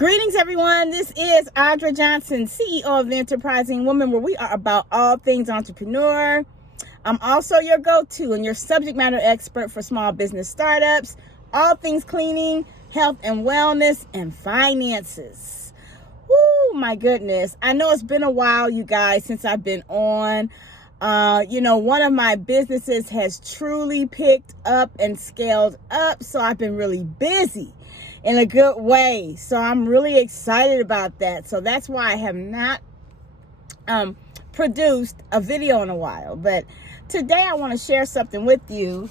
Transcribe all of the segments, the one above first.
Greetings, everyone. This is Audra Johnson, CEO of The Enterprising Woman, where we are about all things entrepreneur. I'm also your go-to and your subject matter expert for small business startups, all things cleaning, health and wellness, and finances. Woo, my goodness. I know it's been a while, you guys, since I've been on. One of my businesses has truly picked up and scaled up, so I've been really busy in a good way. So I'm really excited about that. So that's why I have not produced a video in a while. But today I want to share something with you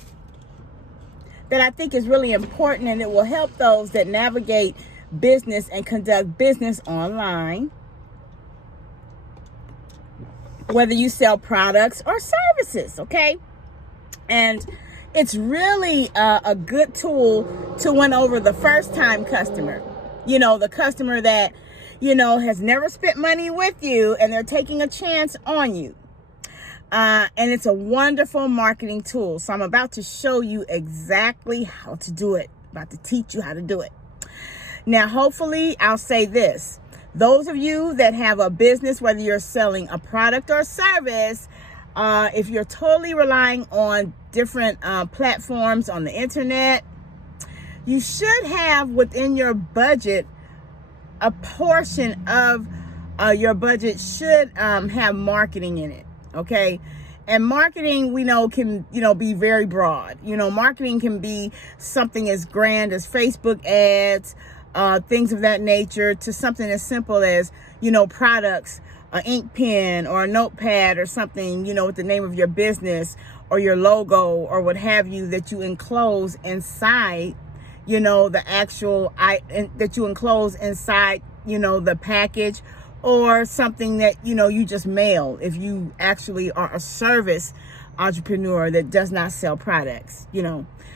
that I think is really important, and it will help those that navigate business and conduct business online, whether you sell products or services, okay? And it's really a good tool to win over the first-time customer. The customer that, has never spent money with you and they're taking a chance on you. And it's a wonderful marketing tool. So I'm about to show you exactly how to do it. About to teach you how to do it. Now, hopefully, I'll say this. Those of you that have a business, whether you're selling a product or service, if you're totally relying on different platforms on the internet, you should have within your budget, a portion of your budget should have marketing in it, okay? And marketing, we know, can, be very broad. Marketing can be something as grand as Facebook ads, things of that nature, to something as simple as, products, an ink pen or a notepad or something, with the name of your business or your logo or what have you, that you enclose inside, the actual, that you enclose inside, the package, or something that, you just mail if you actually are a service entrepreneur that does not sell products,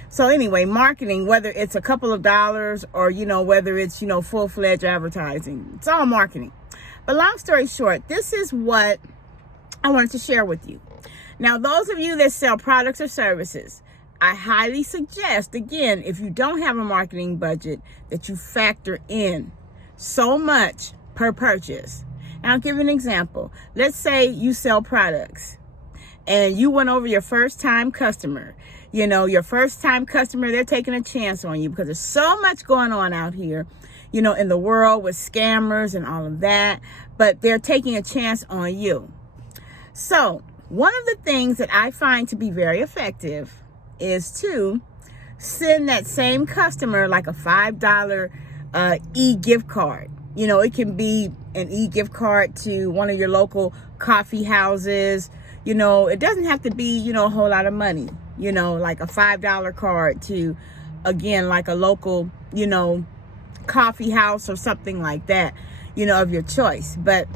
So anyway, marketing, whether it's a couple of dollars or, whether it's, full-fledged advertising, it's all marketing. But long story short, this is what I wanted to share with you. Now, those of you that sell products or services, I highly suggest, again, if you don't have a marketing budget, that you factor in so much per purchase. And I'll give you an example. Let's say you sell products and you went over your first-time customer. Your first-time customer, they're taking a chance on you because there's so much going on out here, in the world with scammers and all of that, but they're taking a chance on you. So one of the things that I find to be very effective is to send that same customer like a $5 e-gift card. It can be an e-gift card to one of your local coffee houses. It doesn't have to be, a whole lot of money, like a $5 card to, again, like a local, coffee house or something like that, of your choice. But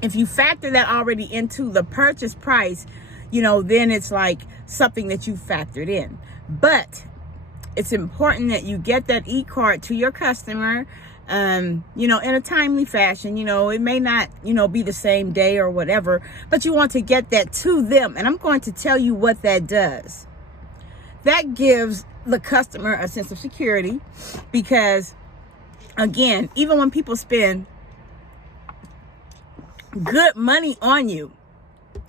if you factor that already into the purchase price, then it's like something that you factored in. But it's important that you get that e-card to your customer, in a timely fashion. It may not, be the same day or whatever, but you want to get that to them. And I'm going to tell you what that does. That gives the customer a sense of security because, again, even when people spend good money on you,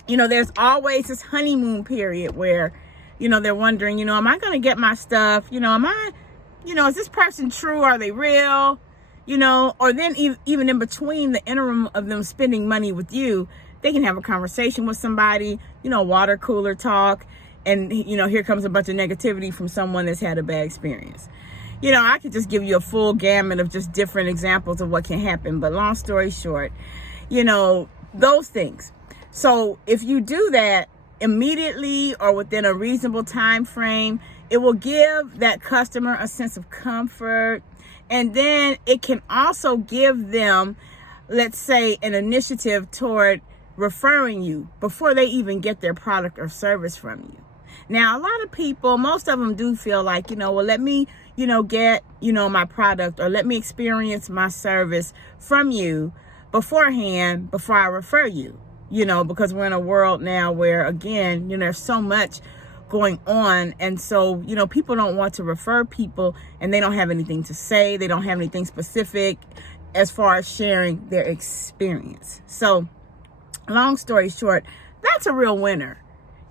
there's always this honeymoon period where, they're wondering, am I going to get my stuff? Is this person true? Are they real? Or then even in between the interim of them spending money with you, they can have a conversation with somebody, water cooler talk. And, here comes a bunch of negativity from someone that's had a bad experience. I could just give you a full gamut of just different examples of what can happen. But long story short, those things. So if you do that immediately or within a reasonable time frame, it will give that customer a sense of comfort. And then it can also give them, let's say, an initiative toward referring you before they even get their product or service from you. Now, a lot of people, most of them do feel like, let me, get, my product, or let me experience my service from you beforehand before I refer you, because we're in a world now where, again, there's so much going on. And so, you know, people don't want to refer people and they don't have anything to say. They don't have anything specific as far as sharing their experience. So long story short, that's a real winner.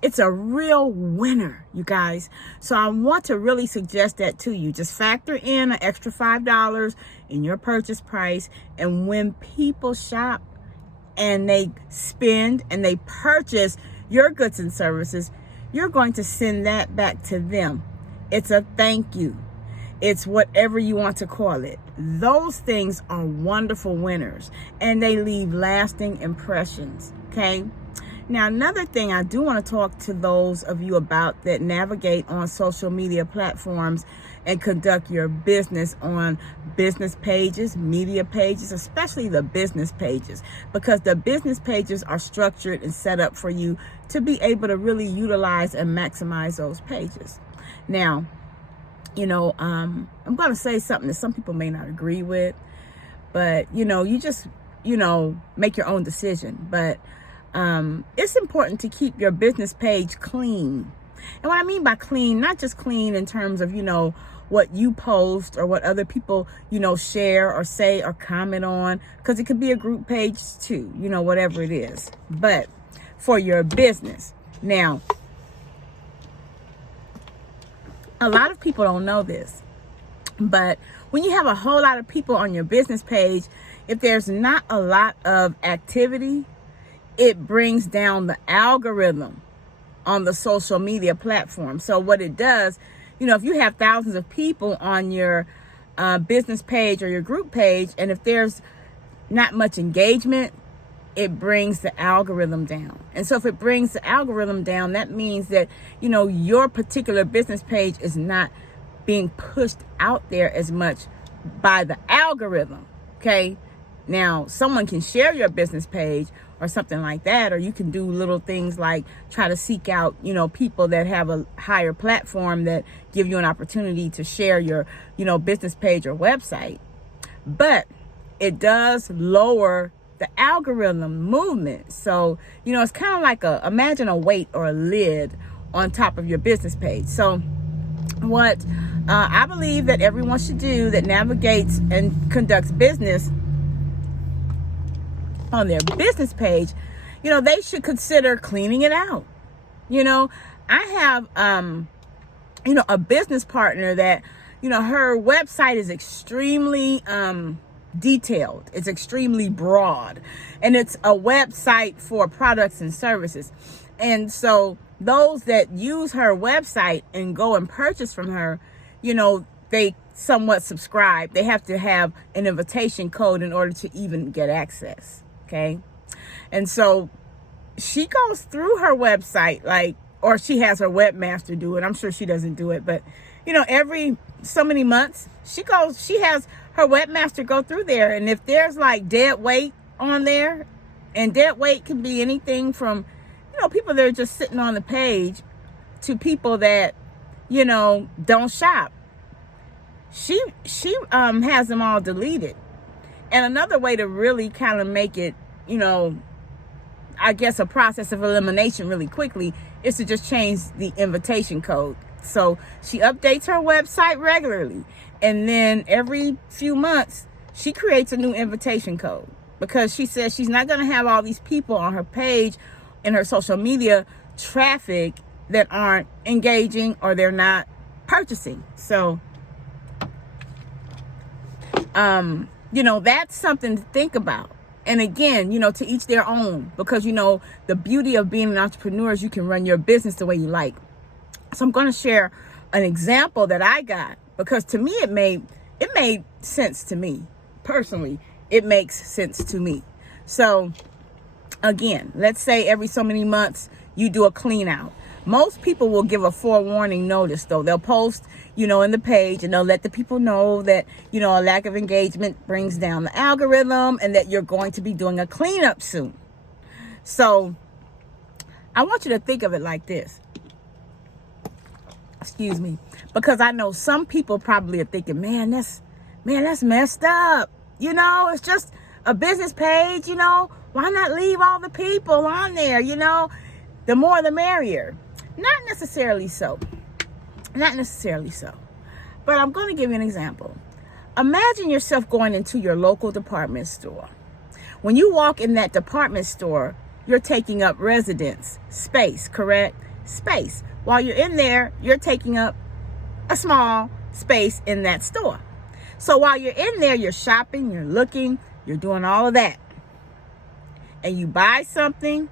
It's a real winner, you guys. So I want to really suggest that to you. Just factor in an extra $5 in your purchase price. And when people shop and they spend and they purchase your goods and services, you're going to send that back to them. It's a thank you. It's whatever you want to call it. Those things are wonderful winners and they leave lasting impressions, okay? Now, another thing I do want to talk to those of you about that navigate on social media platforms and conduct your business on business pages, media pages, especially the business pages, because the business pages are structured and set up for you to be able to really utilize and maximize those pages. Now, you know, I'm going to say something that some people may not agree with, but, you know, you just, you know, make your own decision. But it's important to keep your business page clean. And what I mean by clean, not just clean in terms of, you know, what you post or what other people, you know, share or say or comment on, because it could be a group page too, you know, whatever it is. But for your business. Now, a lot of people don't know this, but when you have a whole lot of people on your business page, if there's not a lot of activity, it brings down the algorithm on the social media platform. So what it does, you know, if you have thousands of people on your business page or your group page, and if there's not much engagement, it brings the algorithm down. And so if it brings the algorithm down, that means that, you know, your particular business page is not being pushed out there as much by the algorithm. Okay. Now, someone can share your business page or something like that, or you can do little things like try to seek out, you know, people that have a higher platform that give you an opportunity to share your, you know, business page or website. But it does lower the algorithm movement. So, you know, it's kind of like imagine a weight or a lid on top of your business page. So what I believe that everyone should do that navigates and conducts business on their business page, you know, they should consider cleaning it out. You know, I have, you know, a business partner that, you know, her website is extremely, detailed. It's extremely broad, and it's a website for products and services. And so those that use her website and go and purchase from her, you know, they somewhat subscribe. They have to have an invitation code in order to even get access. Okay. And so she goes through her website, like, or she has her webmaster do it. I'm sure she doesn't do it, but, you know, every so many months she has her webmaster go through there. And if there's like dead weight on there, and dead weight can be anything from, you know, people that are just sitting on the page to people that, you know, don't shop. She has them all deleted. And another way to really kind of make it, you know, I guess a process of elimination really quickly is to just change the invitation code. So she updates her website regularly. And then every few months, she creates a new invitation code, because she says she's not going to have all these people on her page in her social media traffic that aren't engaging or they're not purchasing. So, you know, that's something to think about. And again, you know, to each their own, because, you know, the beauty of being an entrepreneur is you can run your business the way you like. So I'm going to share an example that I got, because to me, it made sense to me personally. It makes sense to me. So again, let's say every so many months you do a clean out. Most people will give a forewarning notice, though. They'll post, you know, in the page, and they'll let the people know that, you know, a lack of engagement brings down the algorithm and that you're going to be doing a cleanup soon. So I want you to think of it like this. Excuse me. Because I know some people probably are thinking, man, that's messed up. You know, it's just a business page, you know, why not leave all the people on there? You know, the more the merrier. Not necessarily so. Not necessarily so. But I'm going to give you an example. Imagine yourself going into your local department store. When you walk in that department store, you're taking up residence space, correct? Space. While you're in there, you're taking up a small space in that store. So while you're in there, you're shopping, you're looking, you're doing all of that. And you buy something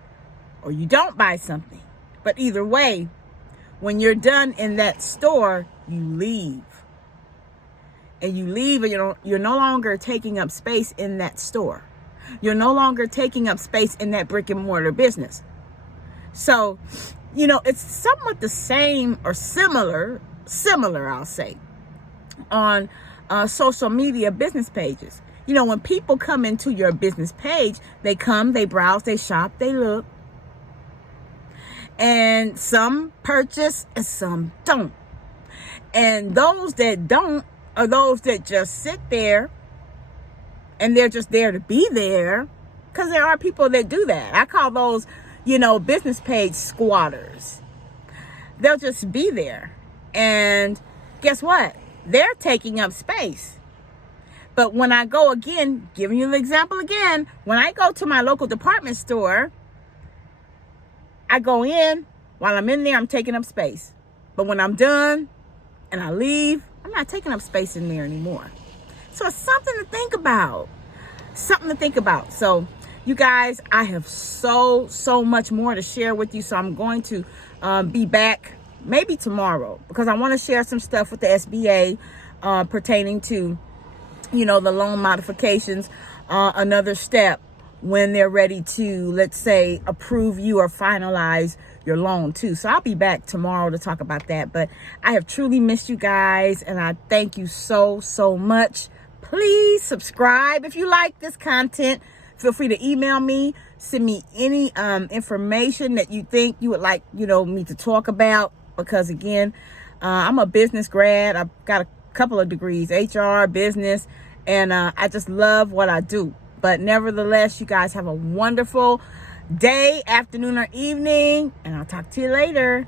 or you don't buy something. But either way, when you're done in that store, you leave. And you leave and you're no longer taking up space in that store. You're no longer taking up space in that brick and mortar business. So, it's somewhat the same or similar, I'll say, on social media business pages. When people come into your business page, they come, they browse, they shop, they look. And some purchase and some don't. And those that don't are those that just sit there and they're just there to be there, because there are people that do that. I call those, business page squatters. They'll just be there. And guess what? They're taking up space. But when I go again, giving you the example again, when I go to my local department store, I go in, while I'm in there, I'm taking up space. But when I'm done and I leave, I'm not taking up space in there anymore. So it's something to think about. So you guys, I have so much more to share with you. So I'm going to be back maybe tomorrow, because I want to share some stuff with the SBA pertaining to, the loan modifications, another step when they're ready to, let's say, approve you or finalize your loan too. So I'll be back tomorrow to talk about that. But I have truly missed you guys, and I thank you so me. Please subscribe if you like this content. Feel free to email me, send me any information that you think you would like, me to talk about. Because again, I'm a business grad. I've got a couple of degrees, HR, business, and I just love what I do. But nevertheless, you guys have a wonderful day, afternoon, or evening, and I'll talk to you later.